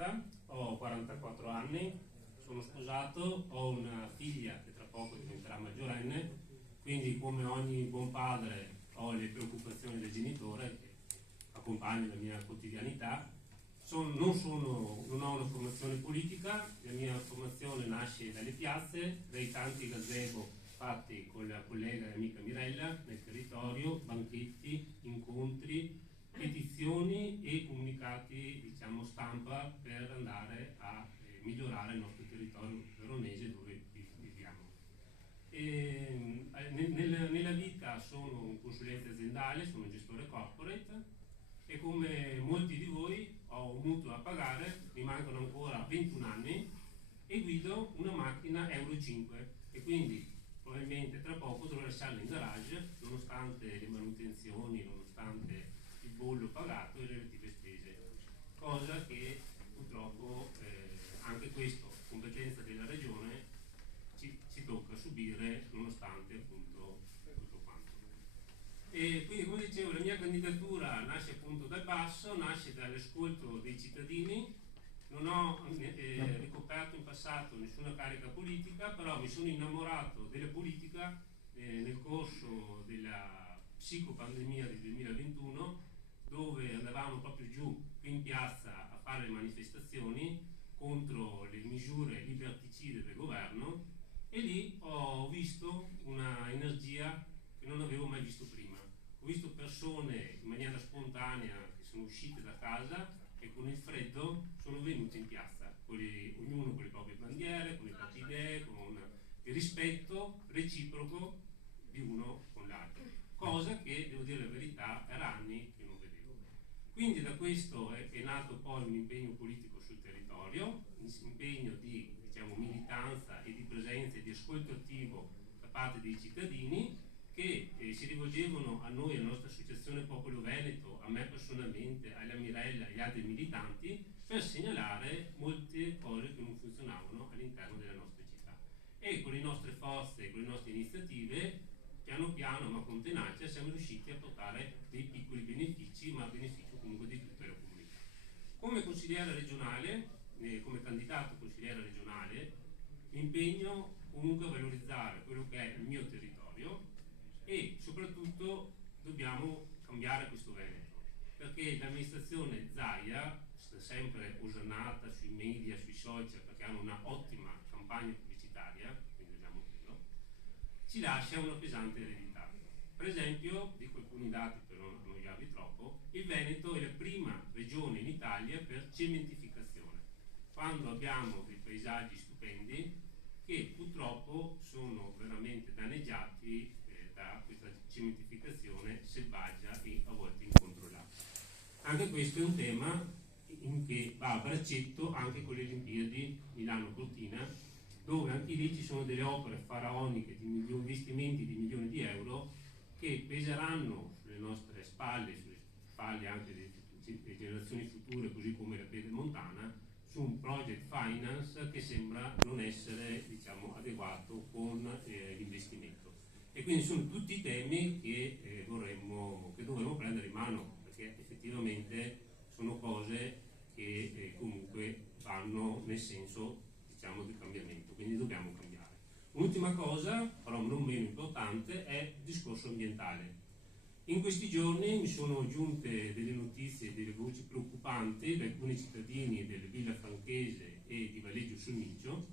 giornata, ho 44 anni, sono sposato, ho una figlia che tra poco diventerà maggiorenne, quindi come ogni buon padre ho le preoccupazioni del genitore che accompagnano la mia quotidianità. Non ho una formazione politica, la mia formazione nasce dalle piazze, dai tanti gazebo fatti con la collega e amica Mirella nel territorio, banchetti, incontri, petizioni e comunicati, diciamo, stampa per andare a migliorare il nostro territorio veronese dove viviamo. Nella vita sono un consulente aziendale, sono un gestore corporate e come molti di voi ho un mutuo da pagare, mi mancano ancora 21 anni e guido una macchina Euro 5 e quindi probabilmente tra poco dovrò lasciarla in garage nonostante le manutenzioni, nonostante il bollo pagato e le relative spese, cosa che purtroppo anche questo, competenza della regione, ci tocca subire nonostante appunto tutto quanto. E quindi, come dicevo, la mia candidatura nasce appunto dal basso, nasce dall'ascolto dei cittadini. Non ho ricoperto in passato nessuna carica politica, però mi sono innamorato della politica nel corso della psicopandemia del 2021, dove andavamo proprio giù in piazza a fare le manifestazioni contro le misure liberticide del governo, e lì ho visto una energia che non avevo mai visto prima. Ho visto persone in maniera spontanea che sono uscite da casa e con il freddo sono venute in piazza, ognuno con le proprie bandiere, con le proprie idee, con il rispetto reciproco di uno con l'altro, cosa che, devo dire la verità, era anni che non vedevo. Quindi da questo è nato poi un impegno politico sul territorio, un impegno di, diciamo, militanza e di presenza e di ascolto attivo da parte dei cittadini che si rivolgevano a noi, alla nostra associazione Popolo Veneto, a me personalmente, alla Mirella e agli altri militanti, per segnalare molte cose che non funzionavano all'interno della nostra città. E con le nostre forze, con le nostre iniziative, piano piano ma con tenacia, siamo riusciti a portare dei piccoli benefici, ma a beneficio comunque di tutta la comunità. Come consigliere regionale, come candidato consigliere regionale, mi impegno comunque a valorizzare quello che è il mio territorio e soprattutto dobbiamo cambiare questo Veneto, perché l'amministrazione Zaia, sempre osannata sui media, sui social, perché hanno una ottima campagna pubblicitaria, quindi abbiamo quello, ci lascia una pesante eredità. Per esempio, dico alcuni dati per non annoiarvi troppo, il Veneto è la prima regione in Italia per cementificazione, quando abbiamo dei paesaggi stupendi che purtroppo sono veramente danneggiati da questa cementificazione selvaggia e a volte incontrollata. Anche questo è un tema in che va a braccetto anche con le Olimpiadi Milano-Cortina, dove anche lì ci sono delle opere faraoniche di investimenti di milioni di euro che peseranno sulle nostre spalle, sulle spalle anche delle generazioni future, così come la Pedemontana, su un project finance che sembra non essere, diciamo, adeguato con l'investimento. E quindi sono tutti temi che dovremmo prendere in mano, perché effettivamente sono cose che comunque vanno nel senso, diciamo, del cambiamento, quindi dobbiamo cambiare. Un'ultima cosa, però non meno importante, è il discorso ambientale. In questi giorni mi sono giunte delle notizie, delle voci preoccupanti da alcuni cittadini del Villa Franchese e di Valeggio sul Mincio,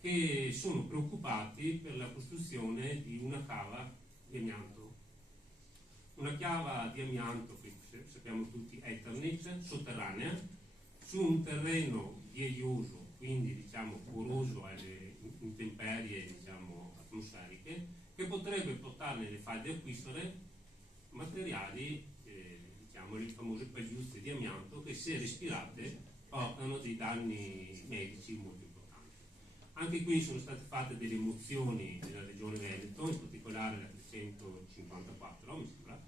che sono preoccupati per la costruzione di una cava di amianto. Una cava di amianto, che sappiamo tutti, Eternit, sotterranea, su un terreno ghiaioso, quindi diciamo poroso alle intemperie, diciamo, atmosferiche, che potrebbe portare nelle falde acquifere materiali, diciamo, le famose pagliuzze di amianto, che se respirate portano dei danni medici molto importanti. Anche qui sono state fatte delle mozioni nella regione Veneto, in particolare la 354, mi sembra,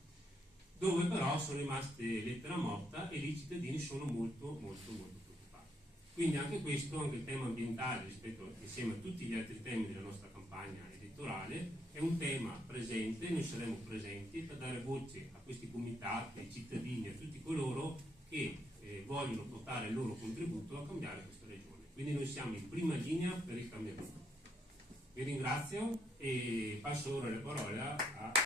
dove però sono rimaste lettera morta e lì i cittadini sono molto preoccupati. Quindi anche questo, anche il tema ambientale, rispetto insieme a tutti gli altri temi della nostra campagna elettorale, è un tema presente. Noi saremo presenti per dare voce a questi comitati, ai cittadini, a tutti coloro che vogliono portare il loro contributo a cambiare questa regione. Quindi noi siamo in prima linea per il cambiamento. Vi ringrazio e passo ora le parole a